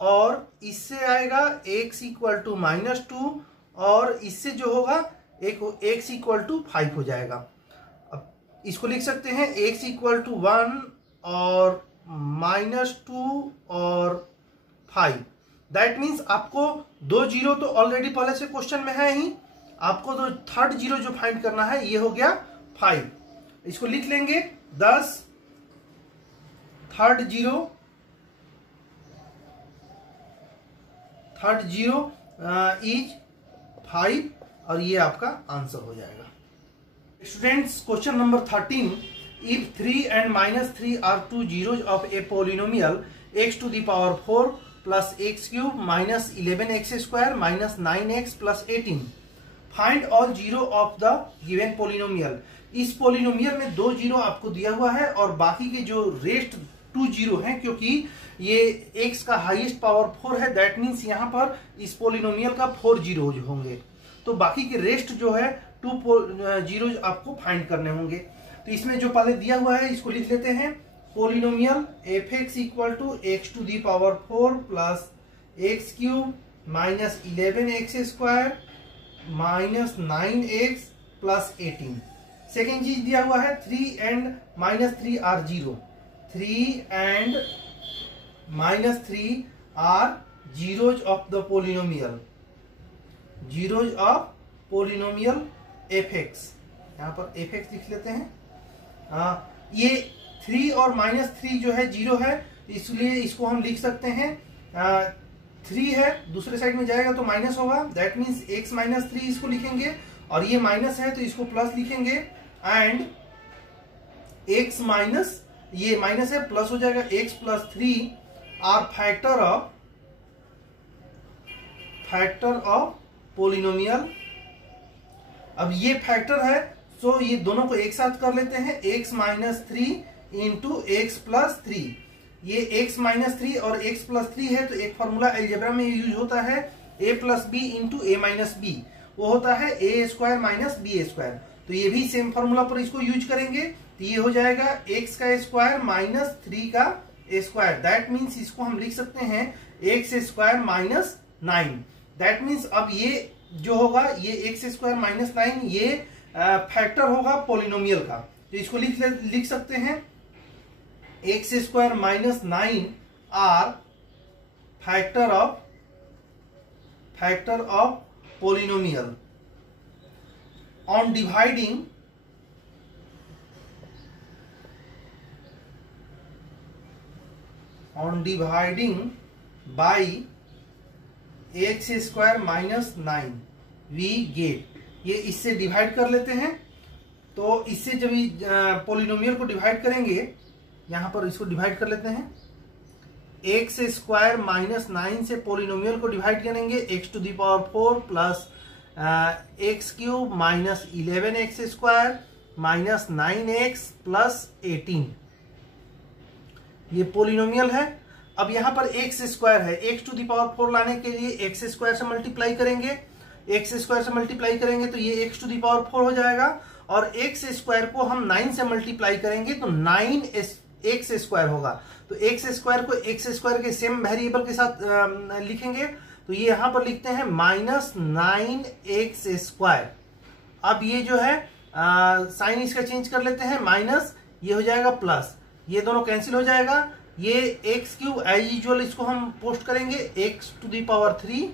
और इससे आएगा x इक्वल टू -2, और इससे जो होगा x इक्वल टू 5 हो जाएगा। अब इसको लिख सकते हैं x इक्वल टू 1 और -2 और 5। दैट मीन्स आपको 2 जीरो तो ऑलरेडी पहले से क्वेश्चन में है ही, आपको तो थर्ड जीरो जो फाइंड करना है ये हो गया 5। इसको लिख लेंगे 10 थर्ड जीरो इज 5, और ये आपका आंसर हो जाएगा। Students, question number 13, if 3 and -3 are two zeros of a polynomial x to the power 4 plus x cube minus 11x² minus 9x plus 18, find all zero of the given polynomial। इस polynomial में 2 zero आपको दिया हुआ है, और बाकी के जो रेस्ट 2 जीरो हैं, क्योंकि ये x का हाईएस्ट पावर 4 है, दैट मीन्स यहाँ पर इस पोलिनोमियल का 4 जीरो होंगे, तो बाकी के रेस्ट जो है 2 जीरो आपको फाइंड करने होंगे। तो इसमें जो पहले दिया हुआ है इसको लिख लेते हैं, polynomial fx equal to x to the power 4 plus x³ minus 11x² minus 9x plus 18। Second चीज दिया हुआ है 3 and -3 are 0, 3 and -3 are zeros of the polynomial, zeros of polynomial fx। यहाँ पर fx लिख लेते हैं। ये 3 और -3 जो है 0 है, इसलिए इसको हम लिख सकते हैं 3 है, दूसरे साइड में जाएगा तो माइनस होगा, दैट मीन्स x -3 इसको लिखेंगे, और ये माइनस है तो इसको प्लस लिखेंगे, एंड x माइनस, ये माइनस है प्लस हो जाएगा, x +3 are factor of polynomial. अब ये फैक्टर है, तो ये दोनों को एक साथ कर लेते हैं, x -3 इंटू x +3। ये x -3 और x +3 है, तो एक फॉर्मूला अलजेब्रा में यूज होता है a + b into a - b, वो होता है a² - b²। तो ये भी सेम फॉर्मूला पर इसको यूज करेंगे, तो ये हो जाएगा x² माइनस 3 का स्क्वायर। दैट मीन्स इसको हम लिख सकते हैं x² - 9। दैट मीन्स अब ये जो होगा, ये x² - 9 ये फैक्टर होगा पोलिनोमियल का, तो इसको लिख सकते हैं x² - 9 are factor of polynomial. On dividing by X square minus 9 we get. ये इससे डिवाइड कर लेते हैं। तो इससे जब पोलिनोमियल को डिवाइड करेंगे, यहां पर इसको डिवाइड कर लेते हैं। एक्स स्क्वायर माइनस 9 से पोलिनोमियल को डिवाइड करेंगे, X to the power 4 plus X cube minus 11 X square minus 9x plus 18। ये पोलिनोमियल है। अब यहां पर एक्स स्क्वायर है, एक्स टू द पावर 4 लाने के लिए एक्स स्क्वायर से मल्टीप्लाई करेंगे, एक्स स्क्वायर से मल्टीप्लाई करेंगे तो ये एक्स टू द पावर 4 हो जाएगा, और एक्स स्क्वायर को हम 9 से मल्टीप्लाई करेंगे तो 9 एक्स स्क्वायर होगा। तो एक्स स्क्वायर को एक्स स्क्वायर के सेम वेरिएबल के साथ लिखेंगे, तो ये यहां पर लिखते हैं माइनस 9x स्क्वायर। अब ये जो है साइन इसका चेंज कर लेते हैं, माइनस ये हो जाएगा प्लस, ये दोनों कैंसिल हो जाएगा। ये एक्स क्यूब एज यूजुअल इसको हम पोस्ट करेंगे एक्स टू द पावर 3।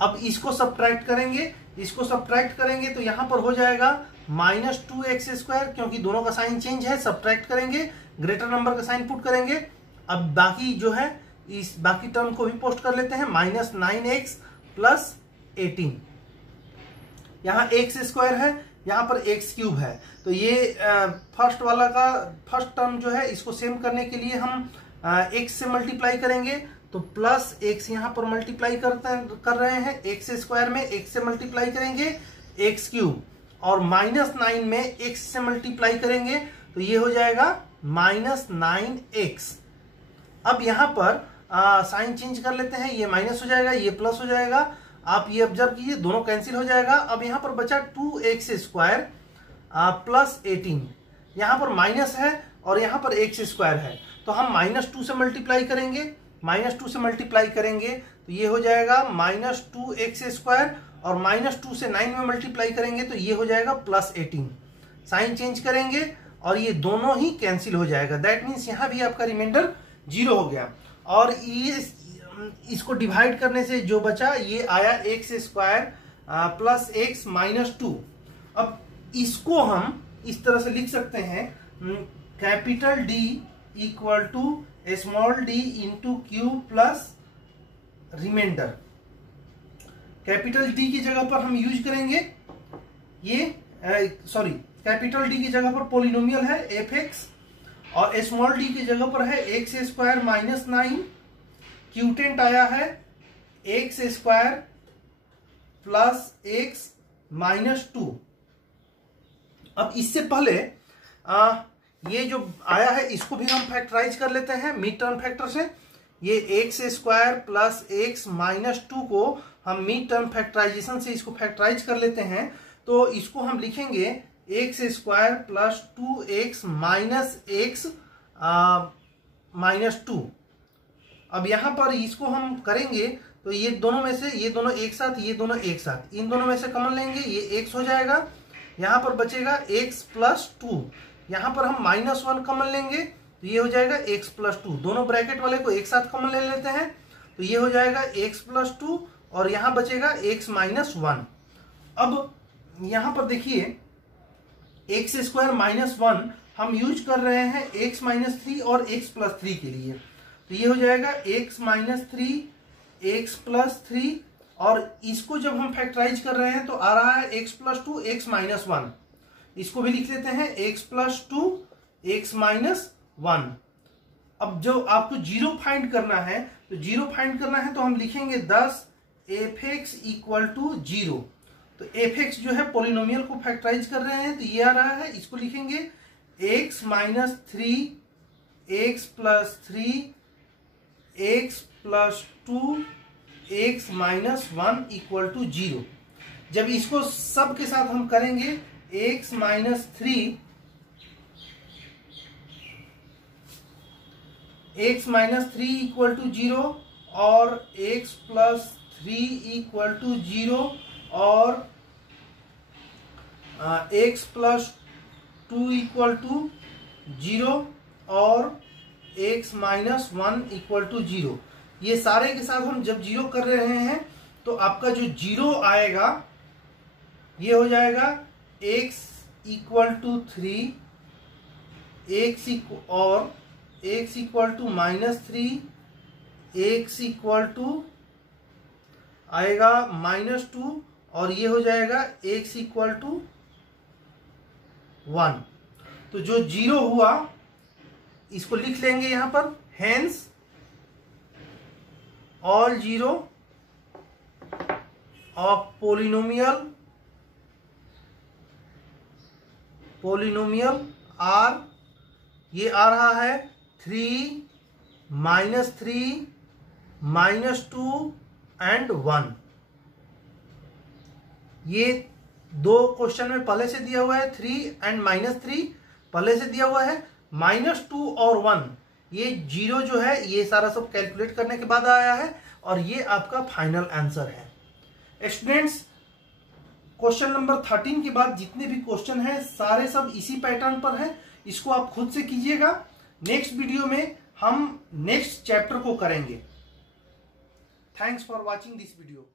अब इसको सब्ट्रैक्ट करेंगे, तो यहां पर हो जाएगा माइनस 2x स्क्वायर, क्योंकि दोनों का साइन चेंज है। सब्ट्रैक्ट करेंगे, ग्रेटर नंबर का साइन पुट करेंगे। अब बाकी जो है इस बाकी टर्म को भी पोस्ट कर लेते हैं, माइनस 9x प्लस 18। यहां एक्स स्क्वायर है, यहां पर एक्स क्यूब है, तो ये फर्स्ट वाला का फर्स्ट टर्म जो है इसको सेम करने के लिए हम एक्स से मल्टीप्लाई करेंगे। तो प्लस एक्स यहां पर मल्टीप्लाई कर रहे हैं, एक्स स्क्वायर में एक्स से मल्टीप्लाई करेंगे एक्स क्यूब, और माइनस 9 में एक्स से मल्टीप्लाई करेंगे तो ये हो जाएगा माइनस 9x। अब यहां पर साइन चेंज कर लेते हैं, ये माइनस हो जाएगा, ये प्लस हो जाएगा। आप ये ऑब्जर्व कीजिए, दोनों कैंसिल हो जाएगा। अब यहां पर बचा 2x स्क्वायर प्लस 18। यहां पर माइनस है और यहां पर एक्स स्क्वायर है, तो हम माइनस 2 से मल्टीप्लाई करेंगे, तो ये हो जाएगा माइनस 2x स्क्वायर, और माइनस 2 से 9 में मल्टीप्लाई करेंगे तो ये हो जाएगा प्लस 18। साइन चेंज करेंगे और ये दोनों ही कैंसिल हो जाएगा। दैट मीन्स यहां भी आपका रिमाइंडर 0 हो गया। और ये इसको डिवाइड करने से जो बचा ये आया x square plus x minus 2। अब इसको हम इस तरह से लिख सकते हैं, capital D equal to small D into cube plus remainder. Capital D की जगह पर हम यूज करेंगे कैपिटल डी की जगह पर पोलिनोमियल है एफ एक्स, और स्मॉल डी की जगह पर है एक्स स्क्वायर माइनस 9, क्यूटेंट आया है x square plus x minus 2। अब इससे पहले ये जो आया है इसको भी हम फैक्टराइज कर लेते हैं मिड टर्म फैक्टर से। ये x square plus x minus 2 को हम मिड टर्म फैक्टराइजेशन से इसको फैक्टराइज कर लेते हैं, तो इसको हम लिखेंगे x square plus 2x minus x minus 2। अब यहां पर इसको हम करेंगे तो ये दोनों में से ये दोनों एक साथ, ये दोनों एक साथ, इन दोनों में से कॉमन लेंगे, ये x हो जाएगा। यहां पर बचेगा x प्लस 2, यहां पर हम माइनस 1 कॉमन लेंगे तो ये हो जाएगा x प्लस 2। दोनों ब्रैकेट वाले को एक साथ कॉमन ले लेते हैं तो ये हो जाएगा x प्लस 2, और यहां बचेगा x माइनस 1। अब यहां पर देखिए एक्स स्क्वायर माइनस 1 हम यूज कर रहे हैं x माइनस 3 और x प्लस 3 के लिए, तो ये हो जाएगा x माइनस 3 x प्लस 3, और इसको जब हम फैक्टराइज कर रहे हैं तो आ रहा है x प्लस 2 x माइनस 1। इसको भी लिख लेते हैं x प्लस 2 x माइनस 1। अब जो आपको जीरो फाइंड करना है, तो हम लिखेंगे 10 f(x) इक्वल टू 0। तो f(x) जो है पोलिनोमियल को फैक्टराइज कर रहे हैं तो ये आ रहा है, इसको लिखेंगे x minus 3 x plus 3 x plus 2 x minus 1 equal to 0। जब इसको सब के साथ हम करेंगे x माइनस 3 इक्वल टू 0 और x प्लस 3 इक्वल टू 0 और x प्लस 2 इक्वल टू 0 और x माइनस 1 इक्वल टू 0। ये सारे के साथ हम जब जीरो कर रहे हैं तो आपका जो जीरो आएगा ये हो जाएगा x इक्वल टू 3, और x equal to -3, x equal to आएगा -2, और ये हो जाएगा x इक्वल टू 1। तो जो 0 हुआ इसको लिख लेंगे यहां पर, hence all 0 of polynomial are, ये आ रहा है 3, -3, -2 एंड 1। ये दो क्वेश्चन में पहले से दिया हुआ है, 3 एंड -3 पहले से दिया हुआ है, -2 और 1 ये 0 जो है ये सारा सब कैलकुलेट करने के बाद आया है, और ये आपका फाइनल आंसर है। स्टूडेंट्स, क्वेश्चन नंबर 13 के बाद जितने भी क्वेश्चन हैं सारे सब इसी पैटर्न पर है, इसको आप खुद से कीजिएगा। नेक्स्ट वीडियो में हम नेक्स्ट चैप्टर को करेंगे। Thanks for watching this video.